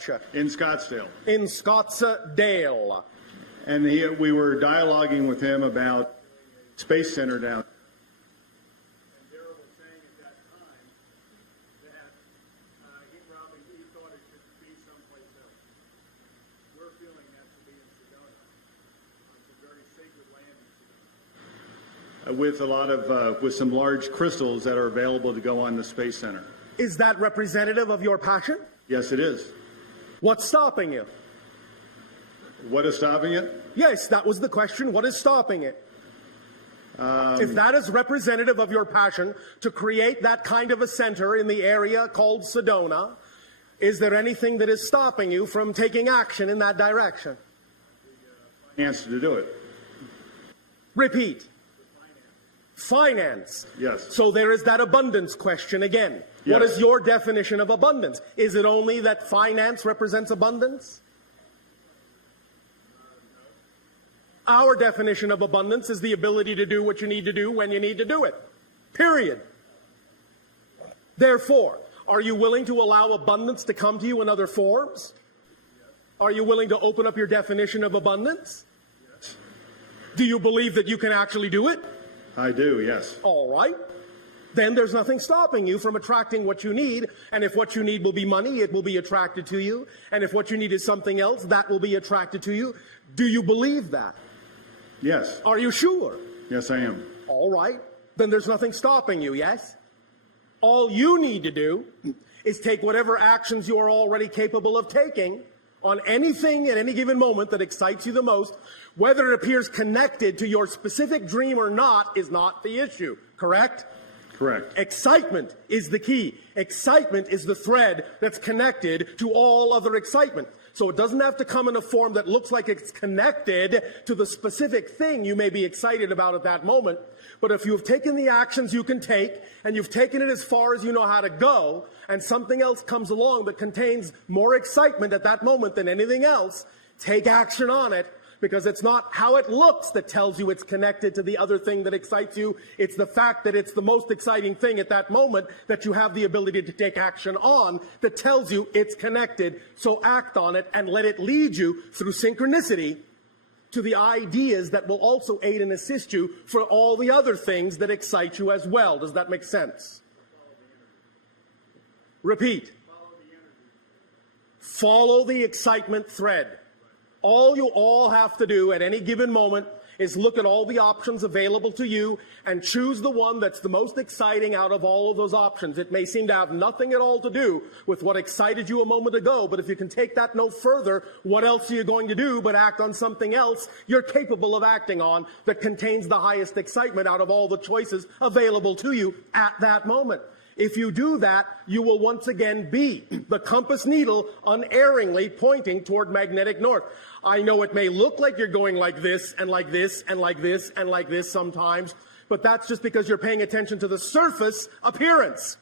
church? In Scottsdale. In Scottsdale. And we were dialoguing with him about Space Center down. And Darryl was saying at that time that he thought it should be someplace else. We're feeling that to be in Sedona. It's a very sacred land in Sedona. With a lot of, with some large crystals that are available to go on the Space Center. Is that representative of your passion? Yes, it is. What's stopping you? What is stopping it? Yes, that was the question. What is stopping it? If that is representative of your passion to create that kind of a center in the area called Sedona, is there anything that is stopping you from taking action in that direction? The answer to do it. Repeat. Finance. Yes. So there is that abundance question again. Yes. What is your definition of abundance? Is it only that finance represents abundance? Our definition of abundance is the ability to do what you need to do when you need to do it. Period. Therefore, are you willing to allow abundance to come to you in other forms? Are you willing to open up your definition of abundance? Yes. Do you believe that you can actually do it? I do, yes. All right. Then there's nothing stopping you from attracting what you need. And if what you need will be money, it will be attracted to you. And if what you need is something else, that will be attracted to you. Do you believe that? Yes. Are you sure? Yes, I am. All right. Then there's nothing stopping you, yes? All you need to do is take whatever actions you are already capable of taking on anything at any given moment that excites you the most. Whether it appears connected to your specific dream or not is not the issue, correct? Correct. Excitement is the key. Excitement is the thread that's connected to all other excitement. So it doesn't have to come in a form that looks like it's connected to the specific thing you may be excited about at that moment. But if you've taken the actions you can take, and you've taken it as far as you know how to go, and something else comes along that contains more excitement at that moment than anything else, take action on it. Because it's not how it looks that tells you it's connected to the other thing that excites you. It's the fact that it's the most exciting thing at that moment that you have the ability to take action on that tells you it's connected. So act on it and let it lead you through synchronicity to the ideas that will also aid and assist you for all the other things that excite you as well. Does that make sense? Repeat. Follow the excitement thread. All you all have to do at any given moment is look at all the options available to you and choose the one that's the most exciting out of all of those options. It may seem to have nothing at all to do with what excited you a moment ago, but if you can take that no further, what else are you going to do but act on something else you're capable of acting on that contains the highest excitement out of all the choices available to you at that moment? If you do that, you will once again be the compass needle unerringly pointing toward magnetic north. I know it may look like you're going like this and like this and like this and like this sometimes, but that's just because you're paying attention to the surface appearance,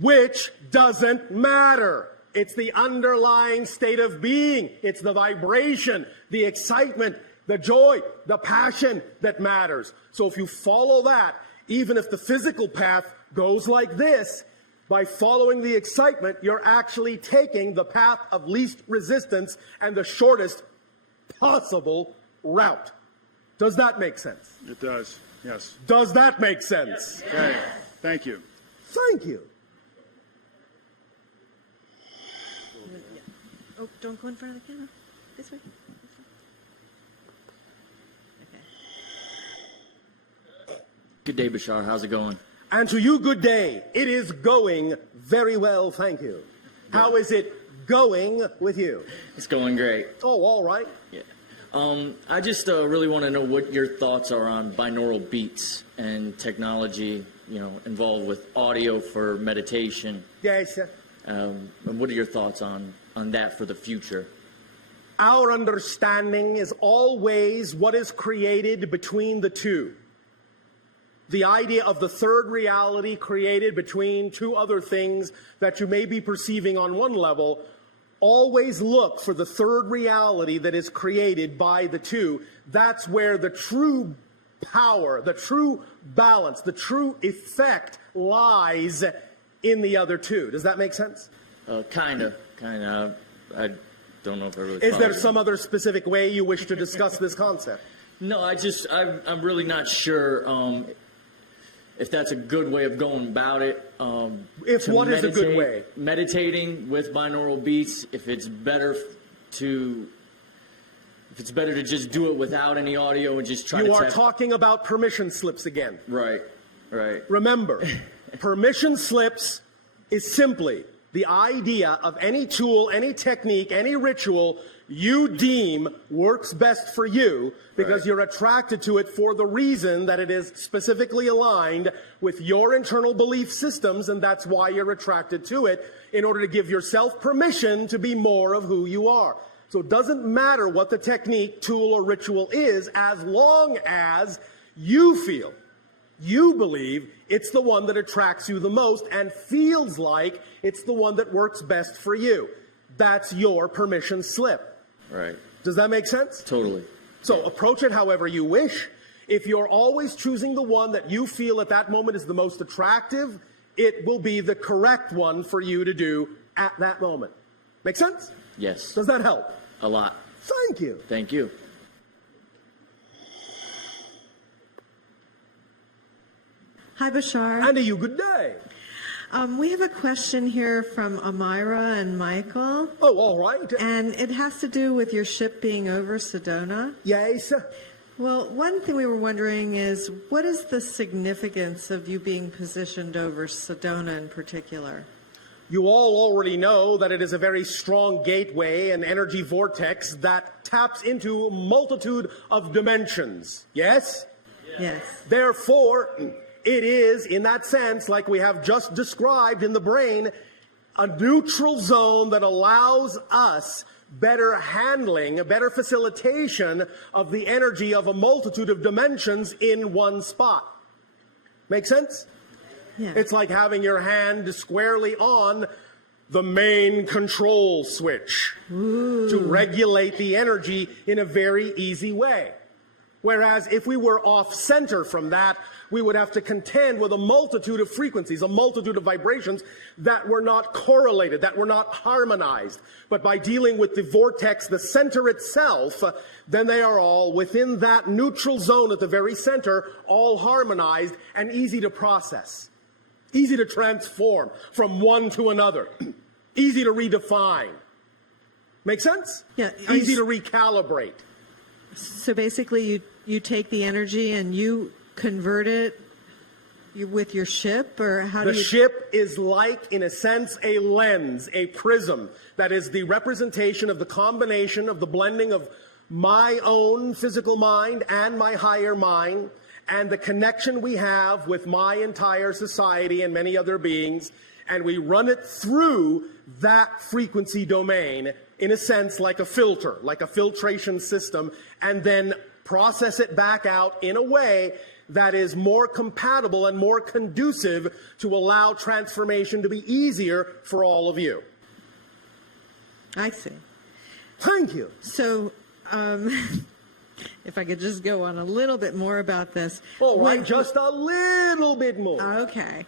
which doesn't matter. It's the underlying state of being. It's the vibration, the excitement, the joy, the passion that matters. So if you follow that, even if the physical path goes like this, by following the excitement, you're actually taking the path of least resistance and the shortest possible route. Does that make sense? It does, yes. Does that make sense? Yes. Okay, thank you. Thank you. Oh, don't go in front of the camera. This way. Okay. Good day, Bashar. How's it going? And to you, good day. It is going very well, thank you. How is it going with you? It's going great. Oh, all right. Yeah. I just really want to know what your thoughts are on binaural beats and technology, involved with audio for meditation. Yes, sir. And what are your thoughts on that for the future? Our understanding is always what is created between the two. The idea of the third reality created between two other things that you may be perceiving on one level, always look for the third reality that is created by the two. That's where the true power, the true balance, the true effect lies in the other two. Does that make sense? Kinda. kind of. I don't know if I really. Is there follow. some other specific way you wish to discuss this concept? No, I'm really not sure if that's a good way of going about it. If to what is a good way? Meditating with binaural beats. If it's better to just do it without any audio and just try to. You are talking about permission slips again. Right. Remember, permission slips is simply the idea of any tool, any technique, any ritual you deem works best for you because you're attracted to it for the reason that it is specifically aligned with your internal belief systems, and that's why you're attracted to it, in order to give yourself permission to be more of who you are. So it doesn't matter what the technique, tool, or ritual is, as long as you feel, you believe it's the one that attracts you the most and feels like it's the one that works best for you. That's your permission slip. Right. Does that make sense? Totally. So approach it however you wish. If you're always choosing the one that you feel at that moment is the most attractive, it will be the correct one for you to do at that moment. Make sense? Yes. Does that help? A lot. Thank you. Thank you. Hi, Bashar. And to you, good day. We have a question here from Amira and Michael, Oh, all right. and it has to do with your ship being over Sedona. Yes. Well, one thing we were wondering is, what is the significance of you being positioned over Sedona in particular? You all already know that it is a very strong gateway and energy vortex that taps into a multitude of dimensions. Yes? Yes. Therefore, it is, in that sense, like we have just described in the brain, a neutral zone that allows us better handling, a better facilitation of the energy of a multitude of dimensions in one spot. Make sense? Yeah. It's like having your hand squarely on the main control switch to regulate the energy in a very easy way. Whereas if we were off center from that, we would have to contend with a multitude of frequencies, a multitude of vibrations that were not correlated, that were not harmonized. But by dealing with the vortex, the center itself, then they are all within that neutral zone at the very center, all harmonized and easy to process, easy to transform from one to another, easy to redefine. Make sense? Yeah. Easy to recalibrate. So basically, you take the energy and you convert it with your ship, or how do The you? ship is like, in a sense, a lens, a prism, that is the representation of the combination of the blending of my own physical mind and my higher mind, and the connection we have with my entire society and many other beings, and we run it through that frequency domain, in a sense, like a filter, like a filtration system, and then process it back out in a way that is more compatible and more conducive to allow transformation to be easier for all of you. I see. Thank you. So, if I could just go on a little bit more about this. All right, just a little bit more. Okay.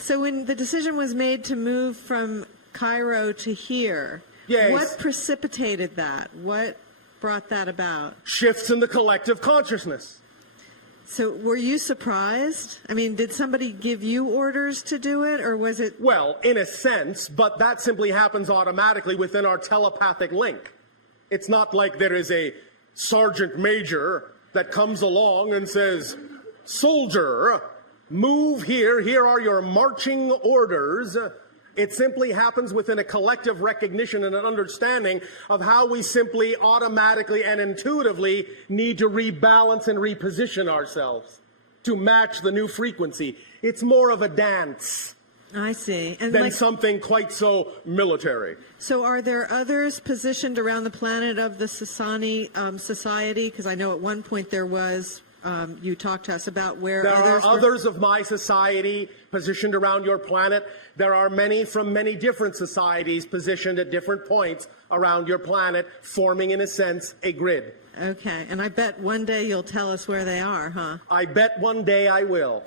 So when the decision was made to move from Cairo to here, Yes. what precipitated that? What brought that about? Shifts in the collective consciousness. So were you surprised? I mean, did somebody give you orders to do it, or was it? Well, in a sense, but that simply happens automatically within our telepathic link. It's not like there is a sergeant major that comes along and says, "Soldier, move here. Here are your marching orders." It simply happens within a collective recognition and an understanding of how we simply automatically and intuitively need to rebalance and reposition ourselves to match the new frequency. It's more of a dance I see. And than something quite so military. so are there others positioned around the planet of the Sasani society? Because I know at one point there was. You talked to us about where There others are were. others of my society positioned around your planet. There are many from many different societies positioned at different points around your planet, forming, in a sense, a grid. Okay, and I bet one day you'll tell us where they are, huh? I bet one day I will.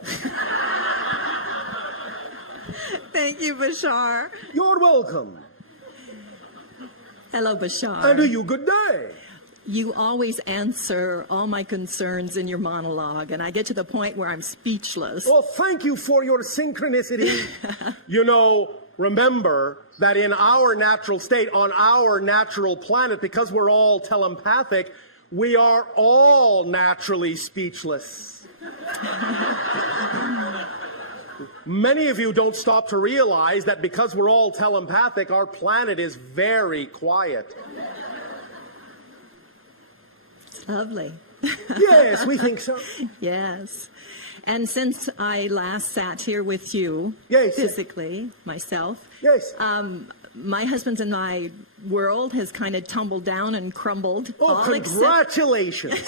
Thank you, Bashar. You're welcome. Hello, Bashar. And to you, good day. You always answer all my concerns in your monologue, and I get to the point where I'm speechless. Well, thank you for your synchronicity. You know, remember that in our natural state, on our natural planet, because we're all telepathic, we are all naturally speechless. Many of you don't stop to realize that because we're all telepathic, our planet is very quiet. Lovely. Yes, we think so. Yes. And since I last sat here with you, Yes. physically, myself, Yes. my husband and I world has kind of tumbled down and crumbled. Oh, all except- congratulations.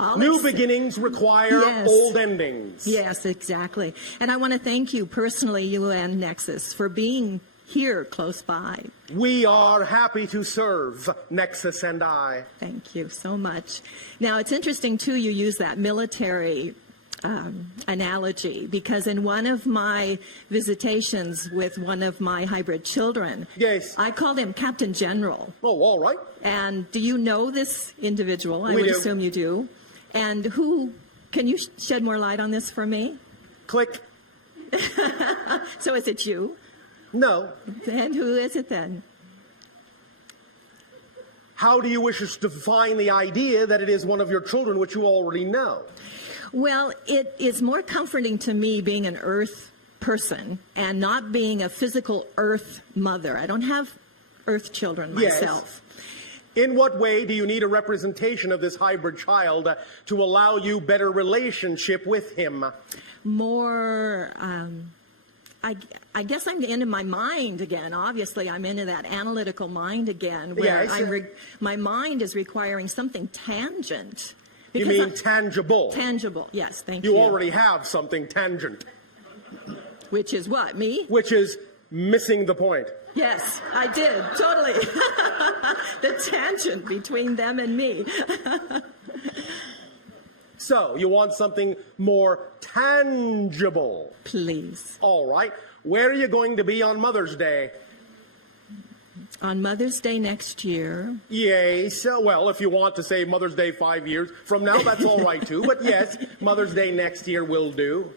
all New except- beginnings require Yes. old endings. Yes, exactly. And I want to thank you personally, you and Nexus, for being here close by. We are happy to serve, Nexus and I. Thank you so much. Now, it's interesting, too, you use that military analogy, because in one of my visitations with one of my hybrid children, Yes. I called him Captain General. Oh, all right. And do you know this individual? I We would do. assume you do. And who, can you shed more light on this for me? Click. So is it you? No. And who is it then? How do you wish us to define the idea that it is one of your children, which you already know? Well, it is more comforting to me being an earth person and not being a physical earth mother. I don't have earth children Yes. myself. In what way do you need a representation of this hybrid child to allow you better relationship with him? More, I guess I'm into my mind again. Obviously, I'm into that analytical mind again, where Yes. my mind is requiring something tangent. You Because mean tangible? tangible, yes, thank you. You already have something tangent, Which is what, me? which is missing the point. Yes, I did, totally. The tangent between them and me. So, you want something more tangible. Please. All right. Where are you going to be on Mother's Day? On Mother's Day next year, Yes. Well, if you want to say Mother's Day 5 years from now, that's all right too. But yes, Mother's Day next year will do.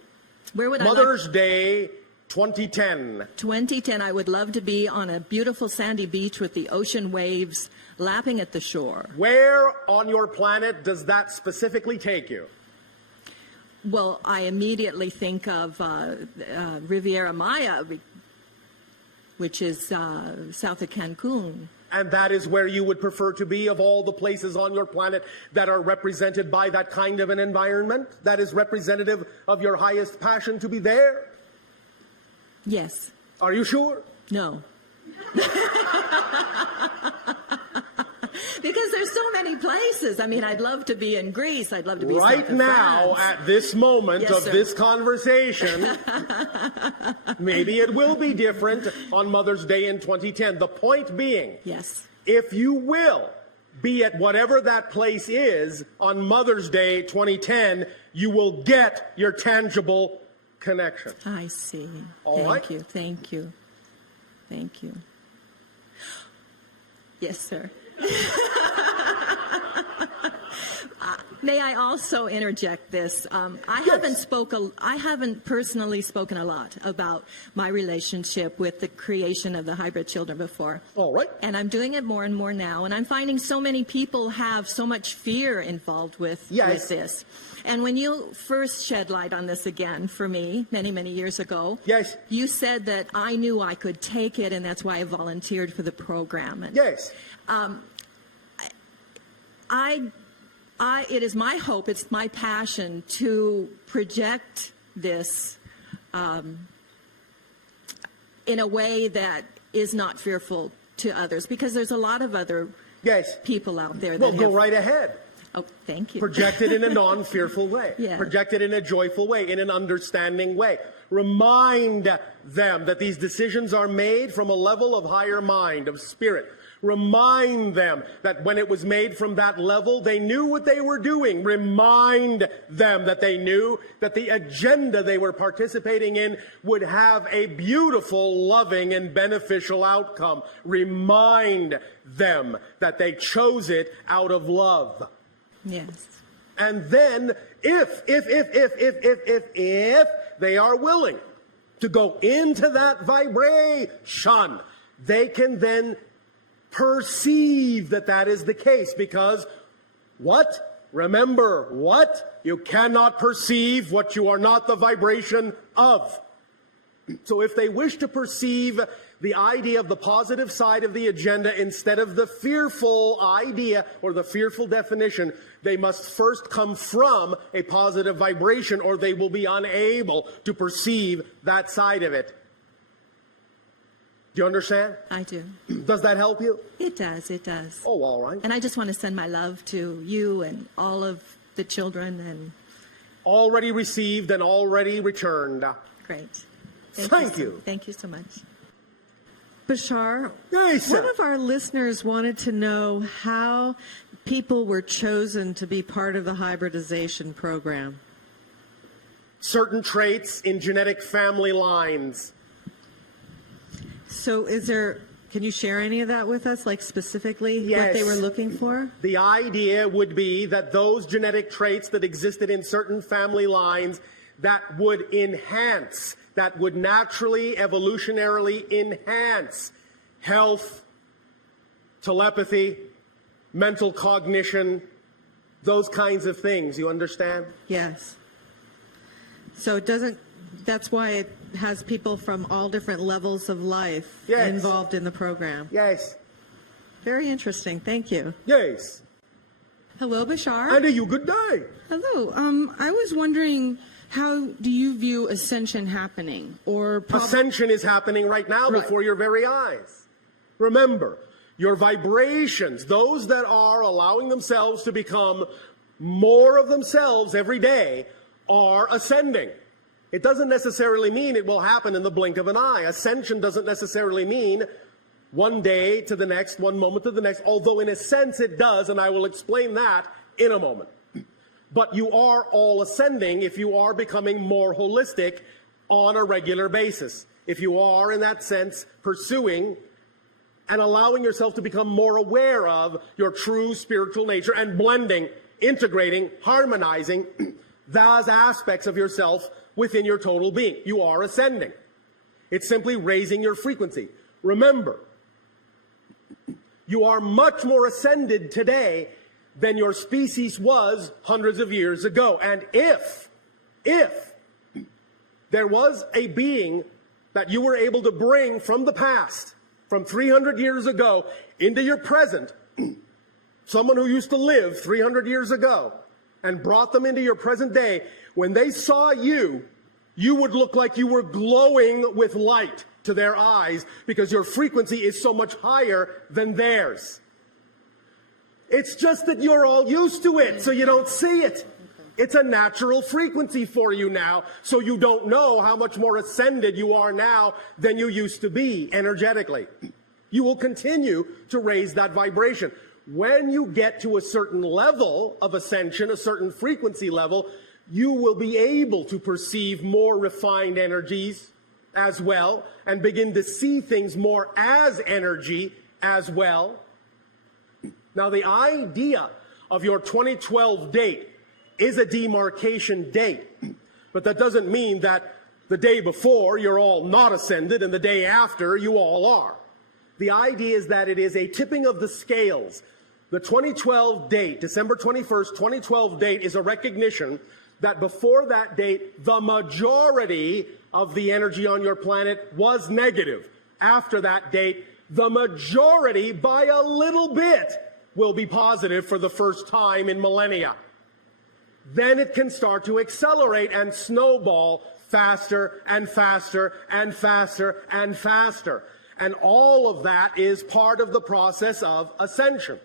where would I Mother's Day 2010. like 2010, I would love to be on a beautiful sandy beach with the ocean waves lapping at the shore. Where on your planet does that specifically take you? Well, I immediately think of Riviera Maya, which is south of Cancun. And that is where you would prefer to be of all the places on your planet that are represented by that kind of an environment that is representative of your highest passion to be there? Yes. Are you sure? No. Because there's so many places. I mean, I'd love to be in Greece. I'd love to be Right south of now, France. at this moment Yes, of sir. this conversation, maybe it will be different on Mother's Day in 2010. The point being, Yes. if you will be at whatever that place is on Mother's Day 2010, you will get your tangible connection. I see. All Thank right. you. Thank you. Thank you. Yes, sir. May I also interject this? I haven't personally spoken a lot about my relationship with the creation of the hybrid children before. All right. And I'm doing it more and more now. And I'm finding so many people have so much fear involved with Yes. this. And when you first shed light on this again for me many, many years ago, Yes. you said that I knew I could take it, and that's why I volunteered for the program. And Yes. it is my hope, it's my passion to project this in a way that is not fearful to others, because there's a lot of other Yes. people out there that Well, go have... right ahead. Oh, thank you. Project it in a non-fearful way. Yeah. Project it in a joyful way, in an understanding way. Remind them that these decisions are made from a level of higher mind, of spirit. Remind them that when it was made from that level, they knew what they were doing. Remind them that they knew that the agenda they were participating in would have a beautiful, loving, and beneficial outcome. Remind them that they chose it out of love. Yes. And then, if they are willing to go into that vibration, they can then perceive that that is the case, because what? Remember what? You cannot perceive what you are not the vibration of. So if they wish to perceive the idea of the positive side of the agenda instead of the fearful idea or the fearful definition, they must first come from a positive vibration, or they will be unable to perceive that side of it. Do you understand? I do. Does that help you? It does. It does. Oh, all right. And I just want to send my love to you and all of the children. And Already received and already returned. great. Thank you. Thank you so much. Bashar, Yes, one sir. of our listeners wanted to know how people were chosen to be part of the hybridization program. Certain traits in genetic family lines. So can you share any of that with us, like specifically what Yes. they were looking for? The idea would be that those genetic traits that existed in certain family lines that would enhance, that would naturally, evolutionarily enhance health, telepathy, mental cognition, those kinds of things. You understand? Yes. So that's why it has people from all different levels of life Yes. involved in the program. Yes. Very interesting. Thank you. Yes. Hello, Bashar. And you good day. Hello. I was wondering, how do you view ascension happening? Or Ascension is happening right now Right. before your very eyes. Remember, your vibrations, those that are allowing themselves to become more of themselves every day, are ascending. It doesn't necessarily mean it will happen in the blink of an eye. Ascension doesn't necessarily mean one day to the next, one moment to the next, although in a sense it does, and I will explain that in a moment. But you are all ascending if you are becoming more holistic on a regular basis. If you are, in that sense, pursuing and allowing yourself to become more aware of your true spiritual nature and blending, integrating, harmonizing those aspects of yourself within your total being. You are ascending. It's simply raising your frequency. Remember, you are much more ascended today than your species was hundreds of years ago. And if there was a being that you were able to bring from the past, from 300 years ago, into your present, someone who used to live 300 years ago, and brought them into your present day, when they saw you, you would look like you were glowing with light to their eyes because your frequency is so much higher than theirs. It's just that you're all used to it, so you don't see it. It's a natural frequency for you now, so you don't know how much more ascended you are now than you used to be energetically. You will continue to raise that vibration. When you get to a certain level of ascension, a certain frequency level, you will be able to perceive more refined energies as well and begin to see things more as energy as well. Now, the idea of your 2012 date is a demarcation date, but that doesn't mean that the day before you're all not ascended and the day after you all are. The idea is that it is a tipping of the scales. The 2012 date, December 21st, 2012 date, is a recognition that before that date, the majority of the energy on your planet was negative. After that date, the majority, by a little bit, will be positive for the first time in millennia. Then it can start to accelerate and snowball faster and faster and faster and faster. And all of that is part of the process of ascension.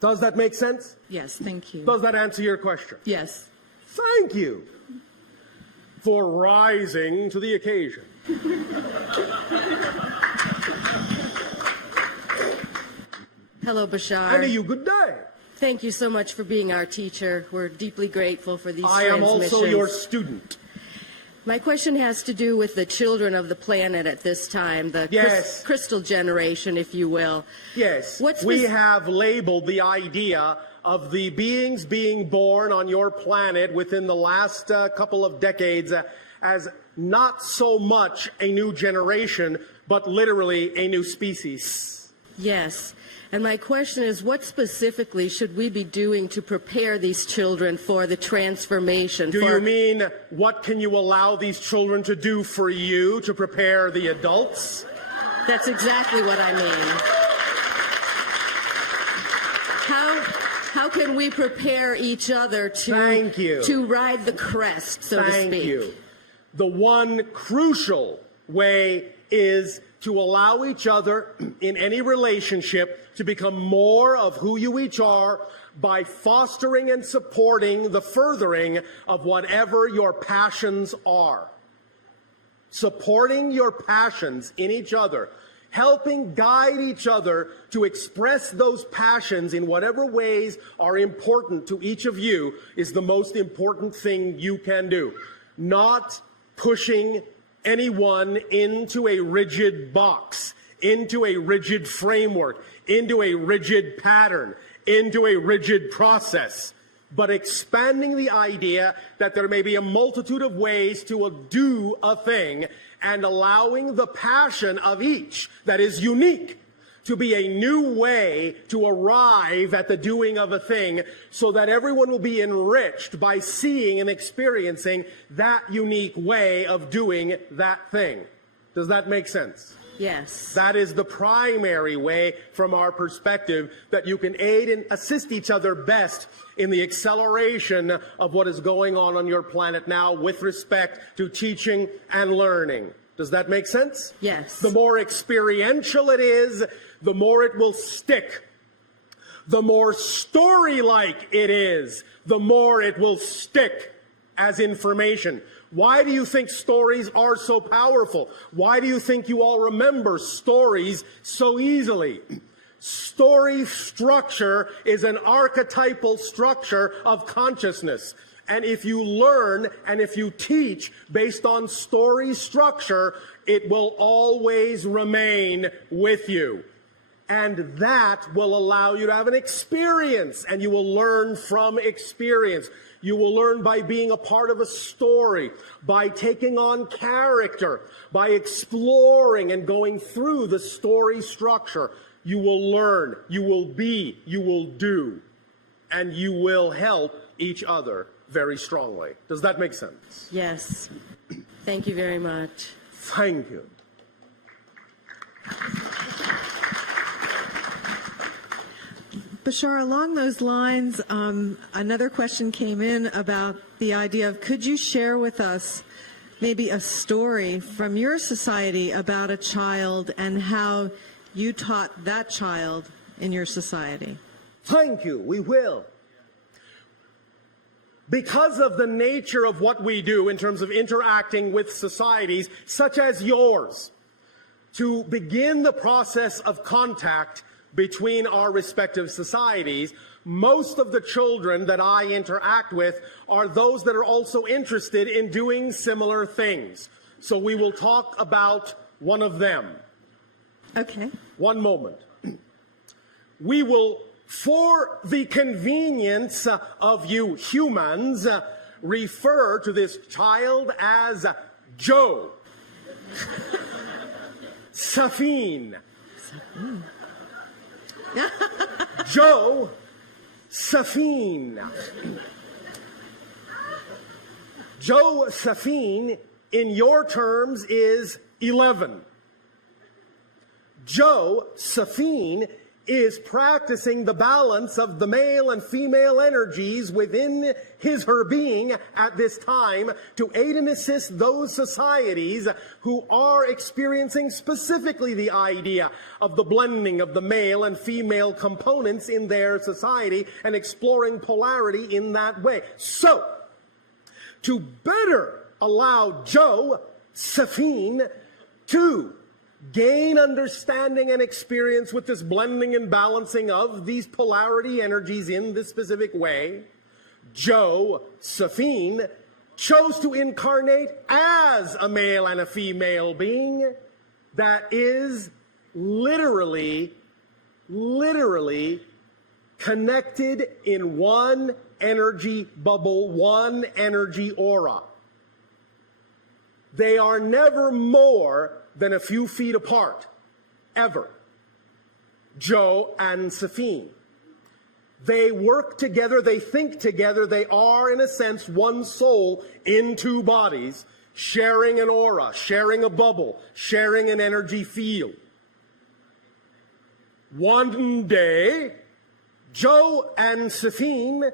Does that make sense? Yes, thank you. Does that answer your question? Yes. Thank you. for rising to the occasion. Hello, Bashar. And you good day. Thank you so much for being our teacher. We're deeply grateful for these I am transmissions. also your student. My question has to do with the children of the planet at this time, the Yes. crystal generation, if you will. Yes, What's we this- have labeled the idea of the beings being born on your planet within the last couple of decades as not so much a new generation, but literally a new species. Yes. And my question is, what specifically should we be doing to prepare these children for the transformation? Do you mean what can you allow these children to do for you to prepare the adults? That's exactly what I mean. How can we prepare each other Thank you. to ride the crest, so to speak? Thank you. The one crucial way is to allow each other in any relationship to become more of who you each are by fostering and supporting the furthering of whatever your passions are. Supporting your passions in each other, helping guide each other to express those passions in whatever ways are important to each of you is the most important thing you can do. Not pushing anyone into a rigid box, into a rigid framework, into a rigid pattern, into a rigid process, but expanding the idea that there may be a multitude of ways to do a thing and allowing the passion of each that is unique to be a new way to arrive at the doing of a thing so that everyone will be enriched by seeing and experiencing that unique way of doing that thing. Does that make sense? Yes. That is the primary way from our perspective that you can aid and assist each other best in the acceleration of what is going on your planet now with respect to teaching and learning. Does that make sense? Yes. The more experiential it is, the more it will stick. The more story-like it is, the more it will stick as information. Why do you think stories are so powerful? Why do you think you all remember stories so easily? Story structure is an archetypal structure of consciousness. And if you learn and if you teach based on story structure, it will always remain with you. And that will allow you to have an experience, and you will learn from experience. You will learn by being a part of a story, by taking on character, by exploring and going through the story structure. You will learn, you will be, you will do, and you will help each other very strongly. Does that make sense? Yes. Thank you very much. Thank you. Bashar, along those lines, another question came in about the idea of, could you share with us maybe a story from your society about a child and how you taught that child in your society? Thank you, we will. Because of the nature of what we do in terms of interacting with societies such as yours, to begin the process of contact between our respective societies, most of the children that I interact with are those that are also interested in doing similar things. So we will talk about one of them. Okay. One moment. We will, for the convenience of you humans, refer to this child as Joe. Safine. Joe Safine. Joe Safine, in your terms, is 11. Joe Safine is practicing the balance of the male and female energies within her being at this time to aid and assist those societies who are experiencing specifically the idea of the blending of the male and female components in their society and exploring polarity in that way. So, to better allow Josephine to gain understanding and experience with this blending and balancing of these polarity energies in this specific way, Josephine chose to incarnate as a male and a female being that is literally connected in one energy bubble, one energy aura. They are never more than a few feet apart, ever. Joe and Safine. They work together, they think together, they are, in a sense, one soul in two bodies, sharing an aura, sharing a bubble, sharing an energy field. One day, Joe and Safine,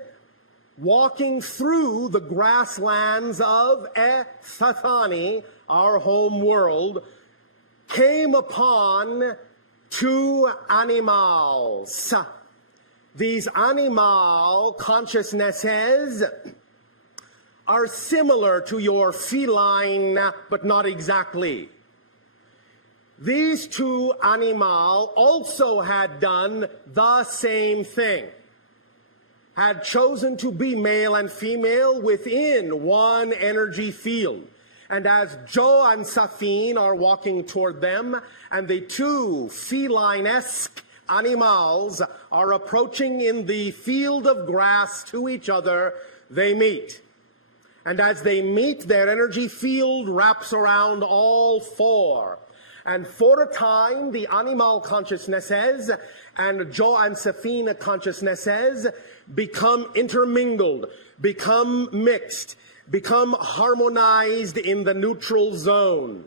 walking through the grasslands of Ethathani, our home world, came upon two animals. These animal consciousnesses are similar to your feline, but not exactly. These two animal also had done the same thing, had chosen to be male and female within one energy field. And as Joe and Safine are walking toward them, and the two feline-esque animals are approaching in the field of grass to each other, they meet. And as they meet, their energy field wraps around all four. And for a time, the animal consciousnesses and Joe and Safine consciousnesses become intermingled, become mixed, become harmonized in the neutral zone.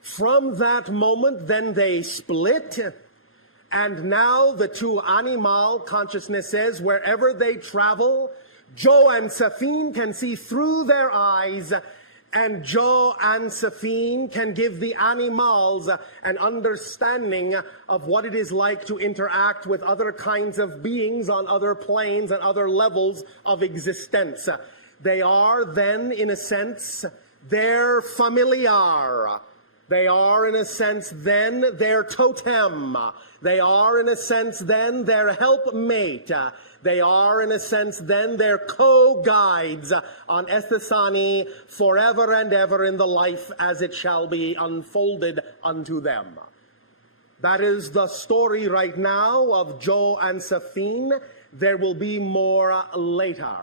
From that moment, then they split, and now the two animal consciousnesses, wherever they travel, Joe and Safine can see through their eyes, and Joe and Safine can give the animals an understanding of what it is like to interact with other kinds of beings on other planes and other levels of existence. They are then, in a sense, their familiar. They are, in a sense, then their totem. They are, in a sense, then their helpmate. They are, in a sense, then their co-guides on Ethesani forever and ever in the life as it shall be unfolded unto them. That is the story right now of Joe and Safine. There will be more later.